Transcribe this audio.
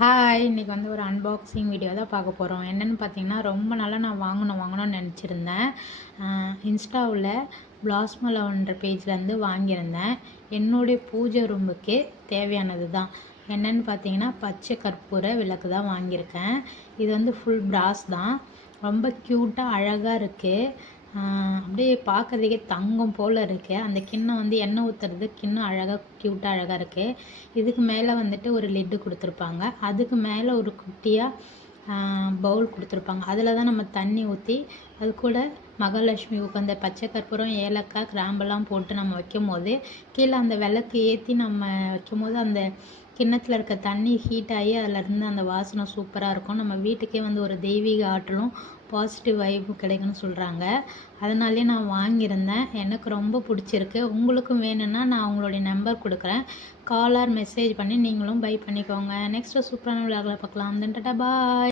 Hi இன்றைக்கி வந்து ஒரு அன்பாக்சிங் வீடியோ தான் பார்க்க போகிறோம் என்னென்னு பார்த்தீங்கன்னா ரொம்ப நாளாக நான் வாங்கணும் வாங்கணும்னு நினச்சிருந்தேன். இன்ஸ்டாவில் பிளாஸ்மலோன்ற பேஜ்லேருந்து வாங்கியிருந்தேன். என்னுடைய பூஜை ரூமுக்கு தேவையானது தான். என்னென்னு பார்த்தீங்கன்னா பச்சை கற்பூர விளக்கு தான் வாங்கியிருக்கேன். இது வந்து ஃபுல் பிராஸ் தான். ரொம்ப க்யூட்டாக அழகாக இருக்குது அப்படியே பார்க்கறதுக்கே தங்கம் போல் இருக்குது அந்த கிண்ணம் வந்து எண்ணெய் ஊற்றுறது கிண்ணம் அழகாக க்யூட்டாக அழகாக இருக்குது இதுக்கு மேலே வந்துட்டு ஒரு லெட்டு கொடுத்துருப்பாங்க. அதுக்கு மேலே ஒரு குட்டியாக பவுல் கொடுத்துருப்பாங்க. அதில் தான் நம்ம தண்ணி ஊற்றி அது கூட மகாலட்சுமி உட்காந்த பச்சை கற்பூரம் ஏலக்காய் கிராம்பெல்லாம் போட்டு நம்ம வைக்கும் போது கீழே அந்த விளக்கு ஏற்றி நம்ம வைக்கும் போது அந்த கிண்ணத்தில் இருக்க தண்ணி ஹீட் ஆகி அதிலேருந்து அந்த வாசனை சூப்பராக இருக்கும். நம்ம வீட்டுக்கே வந்து ஒரு தெய்வீக ஆற்றலும் பாசிட்டிவ் வைப்பு கிடைக்குன்னு சொல்கிறாங்க அதனாலே நான் வாங்கியிருந்தேன். எனக்கு ரொம்ப பிடிச்சிருக்கு. உங்களுக்கும் வேணும்னா நான் அவங்களுடைய நம்பர் கொடுக்குறேன். கால் ஆர் மெசேஜ் பண்ணி நீங்களும் பை பண்ணிக்கோங்க. நெக்ஸ்ட்டு சூப்பரான விழாக்களை பார்க்கலாம். தண்டா பாய்